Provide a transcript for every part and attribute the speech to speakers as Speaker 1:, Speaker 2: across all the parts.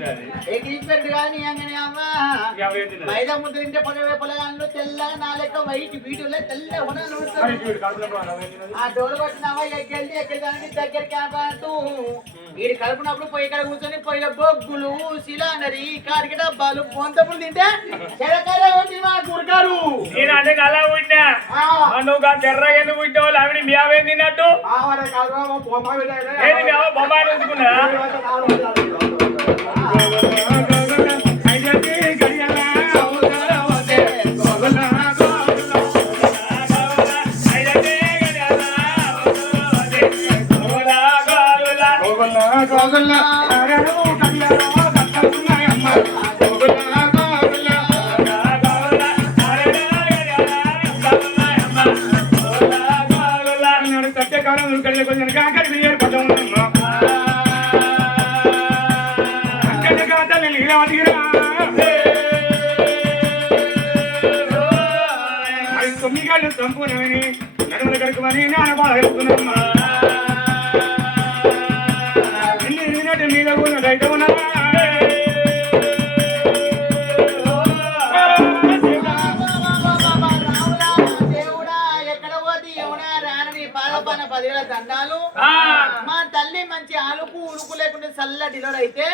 Speaker 1: ఏ కృష్ణుడు కానీ అంగని అమ్మ. మైదా ముద్ద తింటే పొగవే పొలగాళ్ళు తెల్లగా నా లెక్క వైట్ వీటిలో తెల్ల ఉడలు ఆ డోలు కొట్టినావా ఎక్కెళ్ళి ఎక్కేదాన్ని దగ్గరికి ఆపాడు వీడి కలుపునప్పుడు పొయ్యి కాడ కూర్చొని పొయ్యిలో బొగ్గులు సిలాండరి కాడికి డబ్బాలు పొంతప్పుడు తింటే చెరకర వచ్చి మా గురకారు.
Speaker 2: నేనంటే అలా పుట్టినా? నువ్వు తెర్రగా ఎందుకు పుట్టావు ఆవిడ మీ ఆవేం తిన్నట్టు? ఏది మీ ఆవ బొమ్మాయి ఉంచుకున్నా తొమ్మిది
Speaker 1: Ini air balik. అయితే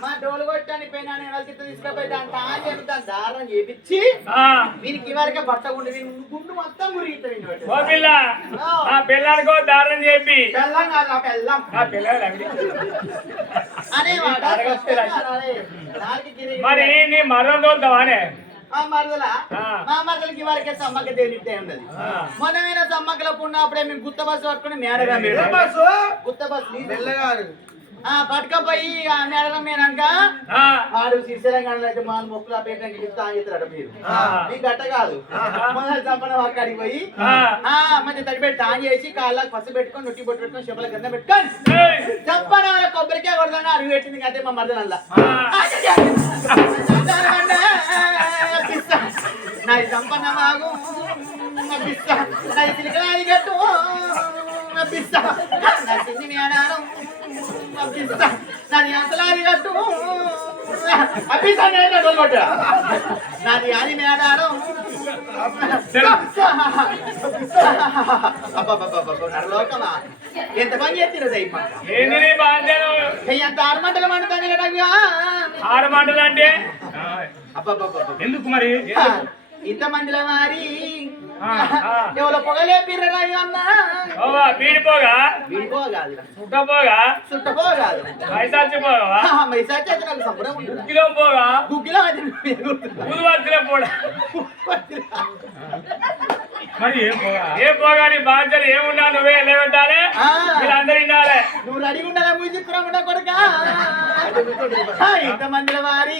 Speaker 1: మా డోలు కొట్టని పోయినా దారం చేపించి వీరికి ఇవరకే బట్ట గుండి వీని గుండు మొత్తం మురిగిపోయింది
Speaker 2: ఓ పిల్ల ఆ. పిల్లడికో దారం
Speaker 1: కాదు ఆ
Speaker 2: ఆ పిల్లలు.
Speaker 1: అనే మాట గిరి-
Speaker 2: మరి నీ మరణం తోలుతావానే
Speaker 1: ఆ మరదల?
Speaker 2: ఆ.
Speaker 1: మా మరదలకి వరకే సమ్మక్క తేలితే ఉన్నది. మొన్నమైన పున్నప్పుడే మేము గుత్త బస్సు పట్టుకుని మేడగా మీరు గుత్త బస్సు. పట్టుకపోయి ఆ మేడగా మీనాక
Speaker 2: ఆ,
Speaker 1: వాడు శ్రీశైలంగా అయితే మా మొక్కులు అప్పేయడానికి ఇస్తా అని చెప్తారట మీరు.
Speaker 2: ఆ.
Speaker 1: మీకు గట్ట కాదు. మొదలు చంపన అక్కడికి పోయి మంచి తడిపెట్టి తాన్ చేసి కాళ్ళకి పసు పెట్టుకొని నొట్టి బొట్టు పెట్టుకొని చెప్పుల కింద పెట్టుకొని చంపన వాళ్ళ కొబ్బరికాయ కొడతాను అరుగు పెట్టింది అదే మా మరదనల్లా
Speaker 2: ఆ.
Speaker 1: నాది సంపన్న మాగు పిస్త గట్టు పిస్త నా చిన్ని నాది అంతలాది గట్టు అప్పిస్తా నేను డోలు కొట్ట నాది ఆది మేడారం. నరలోకమా ఎంత పని
Speaker 2: బాధ్యత?
Speaker 1: ఎంత ఆరు మంటలు మండుతాను
Speaker 2: ఆరు మాటలు అంటే. ఎందుకు మరి?
Speaker 1: ఇంత మందిలో మారి
Speaker 2: ఆ, ఆ.
Speaker 1: ఎవరో పొగలే పిర్రరాయి అన్న
Speaker 2: ఓవా పీడిపోగా
Speaker 1: విడిపోగాదు
Speaker 2: పుట్టపోగా
Speaker 1: చుట్టపోగాదు
Speaker 2: పైసాచిపోగా
Speaker 1: మైసాచి అయితే నాకు సంబరం ఉంటుంది
Speaker 2: గుగ్గిలో పోగా
Speaker 1: గుగ్గిలో అది ఎగురుతుంది.
Speaker 2: ఊదువర్తిలో పోడా మరి ఏం పోగా ఏ పోగా నీ బాధ్యత ఏమున్నా నువ్వే నిలబెట్టాలి
Speaker 1: ఆ.
Speaker 2: వీళ్ళందరూ వినాలి
Speaker 1: నువ్వు రెడీ ఉండాలా మ్యూజిక్ రాకుండా కొడుక ఇంత మందిలో మారి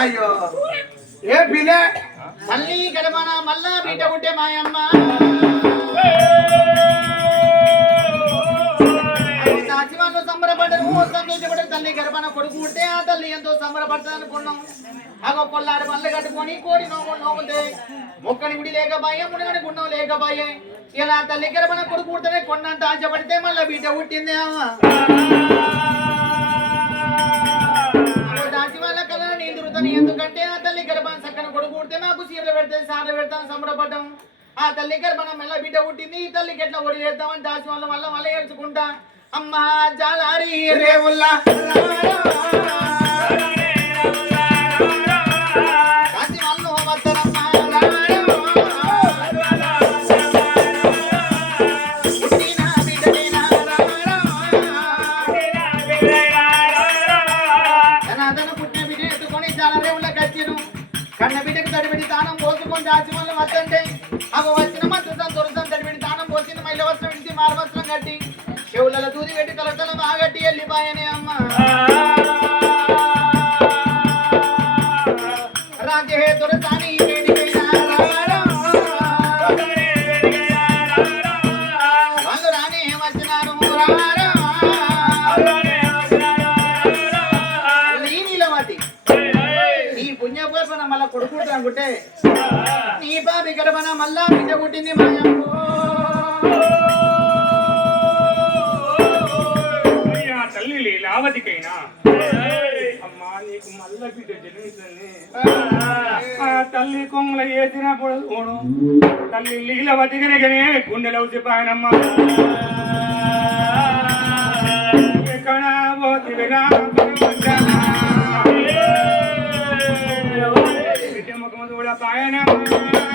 Speaker 1: అయ్యో.
Speaker 3: ఏ పిల్లే
Speaker 1: మళ్ళీ గడమన మళ్ళా బిడ్డ ఉంటే మాయమ్మ. దాచివాళ్ళు సంబరపడ్డారు. సంతోషపడ్డారు తల్లి గర్భన కొడుకు ఉంటే ఆ తల్లి ఎంతో సంబరపడతాను అనుకున్నాం. అగో పొల్లాడి పళ్ళు కట్టుకొని కోడి నోము నోముతే మొక్కని గుడి లేకపాయే మునగని గుండం లేకపాయే ఇలా తల్లి గర్భన కొడుకు ఉంటేనే కొండంత ఆశపడితే మళ్ళీ బిడ్డ పుట్టింది అమ్మ. ఎందుకంటే ఆ తల్లి గర్భం చక్కన కొడుకు పుడితే నాకు చీరలు పెడతాను సార్లు పెడతాను సంబరపడ్డం ఆ తల్లి గర్భం మెల్ల బిడ్డ పుట్టింది ఈ తల్లికి ఎట్లా ఒడి చేద్దామని దాసి వాళ్ళ వల్ల మళ్ళీ ఏడ్చుకుంటా. అమ్మా జాలారి రేవుల్లా. కట్టి చెవులలో దూది పెట్టి తలతల బాగట్టి వెళ్ళిపోయానే అమ్మ. రాజే తురసాని వాళ్ళు వచ్చినారు ఈ నీ మళ్ళా కొడుకు నీ బాబి గడపన మళ్ళా బిడ్డ పుట్టింది మాయమ్మ.
Speaker 2: తల్లి అమ్మా నీకు మల్ల బిడ్డ జన్మించింది. తల్లి కొంగల వేసినప్పుడు చూడు తల్లి లీలవతి కనుకనే గుండెలో పాయనమ్మ ఎక్కడ పోతివిరా బిడ్డ ముఖము చూడ పాయనమ్మ.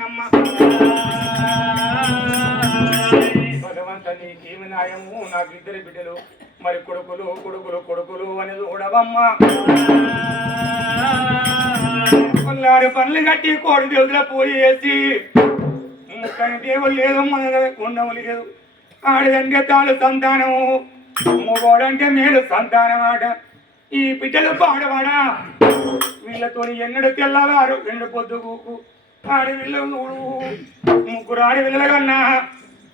Speaker 2: నమ్మ. వేసిందమ్మ భగవంత నీకేమి న్యాయము నాకు ఇద్దరు బిడ్డలు. మరి కొడుకులు కొడుకులు కొడుకులు అని చూడవమ్మ. కొల్లారు పనులు కట్టి కోడి దేవుల పూజ చేసి ముక్కని దేవుడు లేదు మన ఉండము లేదు. ఆడదంటే తాను సంతానము మగోడంటే మేలు సంతానం ఆట ఈ బిడ్డలు పాడవాడా? వీళ్ళతో ఎన్నడు తెల్లవారు రెండు పొద్దుకు ఆడవిల్ల ముగ్గురు ఆడపిల్లల కన్నా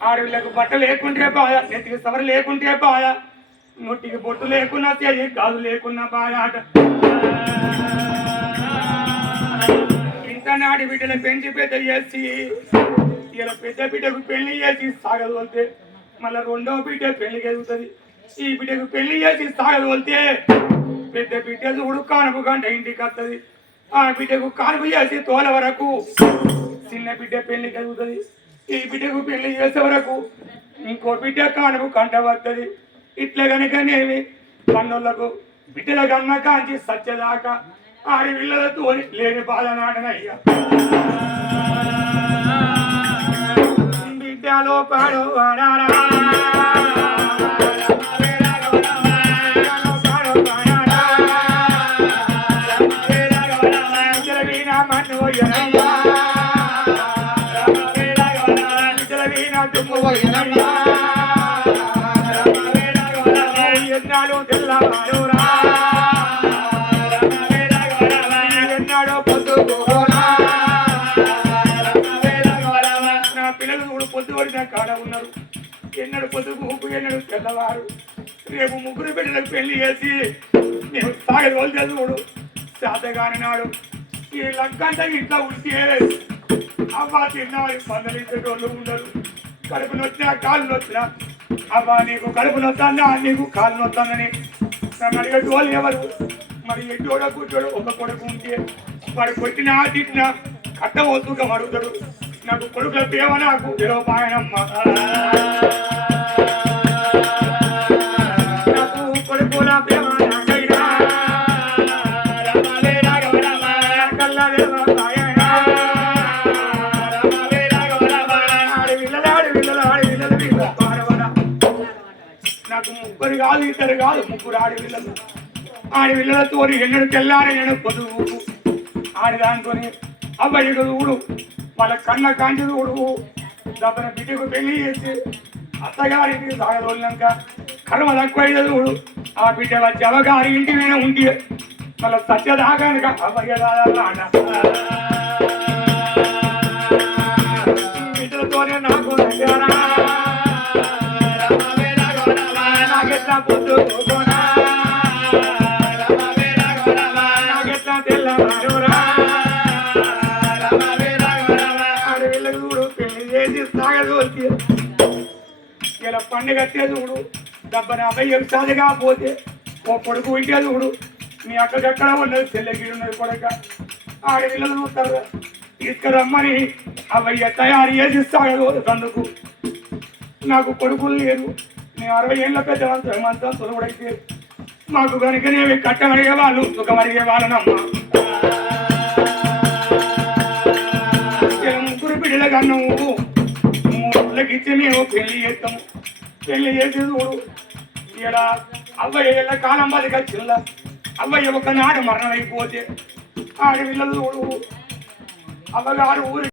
Speaker 2: ఆడపిల్లకు బట్ట లేకుంటే బాధ నెత్తికి సవర లేకుంటే బాధ నొట్టికి బొట్టు లేకున్నా చేయి కాదు లేకున్నా బాధ ఆట. ఇంత నాటి బిడ్డలు పెంచి పెద్ద చేసి ఇలా పెద్ద బిడ్డకు పెళ్ళి చేసి సాగదు వెళ్తే మళ్ళా రెండో బిడ్డ పెళ్ళి ఎదుగుతుంది. ఈ బిడ్డకు పెళ్ళి చేసి సాగదు వెళ్తే పెద్ద బిడ్డ చూడు కానపు గంట ఇంటికి వస్తుంది ఆ బిడ్డకు కానుపు చేసి తోల వరకు చిన్న బిడ్డ పెళ్ళి కలుగుతుంది ఈ బిడ్డకు పెళ్ళి చేసే వరకు ఇంకో బిడ్డ కానుపు కంట వస్తుంది ఇట్లా కనుకనేవి పన్నులకు బిడ్డల కన్నా కాంచి సత్యదాకా ఆడి పిల్లలతో లేని బాధ నాటనయ్యా బిడ్డలో పాడు వాడారా పిల్లలు కూడా పొద్దుపడిన కాడ ఉన్నారు ఎన్నడు పొద్దుకు ఎన్నడు తెల్లవారు రేపు ముగ్గురు బిడ్డలకు పెళ్ళి చేసి నేను సాగదు వాళ్ళు చదువుడు శాతగాని నాడు ఈ లంకంతా ఇంట్లో ఉడిసి అబ్బా తిన్నవాడి పందలించేటోళ్ళు ఉండరు కడుపు నొచ్చినా కాళ్ళు నొచ్చినా అబ్బా నీకు కడుపు నొత్తాందా నీకు కాళ్ళు నొత్తందని నన్ను అడిగేటోళ్ళు ఎవరు మరి ఎటోడో కూర్చోడు ఒక కొడుకు ఉంటే వాడు కొట్టినా తిట్టినా కట్ట వస్తుగా అడుగుతాడు నాకు కొడుకుల ప్రేమ నాకు దేవపాయనమ్మ నాకు కొడుకుల ప్రేమ నాకు ముగ్గురు కాదు ఇద్దరు కాదు ముగ్గురు ఆడి పిల్లలు ఆడి పిల్లలతో ఎన్నడు తెల్లారి నేను పొదువు ఆడదాంతోని అబ్బాయిడు చూడు వాళ్ళ కన్న కాంచి చూడు దబ్బన బిడ్డకు పెళ్ళి చేసి అత్తగారింటికి సాగదోలినాక కర్మ తక్కువ చూడు ఆ బిడ్డ వచ్చి అవగారి ఇంటి మీద ఉండి మళ్ళీ సత్యదాగానిక అబ్బాయి బిడ్డలతోనే నాకు పొద్దు పెళ్ళి సాగదు ఇలా పండుగ వచ్చే చూడు డబ్బని అబ్బాయి సాధిగా పోతే ఓ కొడుకు ఇంటే చూడు మీ అక్కడెక్కడ ఉన్నది చెల్లెగిరి ఉన్నది కొడక. ఆడపిల్లలు చూస్తారు తీసుకురమ్మని అవయ్య తయారు చేసి సాగదు అందుకు నాకు కొడుకులు లేరు నేను అరవై ఏళ్ళ పెద్ద మంత్రం తొలగడైతే మాకు కనుక నేను కట్టమరిగే వాళ్ళు సుఖమరిగే వాళ్ళనమ్మా. ముగ్గురు బిడ్డల కన్ను మూడులకి ఇచ్చి మేము పెళ్ళి చేస్తాము పెళ్ళి చేసి చూడు ఇక్కడ అవ్వయ్య ఏళ్ళ కాలం బతికొచ్చిందా అవ్వయ్య ఒక నాడు మరణం అయిపోతే ఆడపిల్లలు చూడు అవ్వగారు ఊరి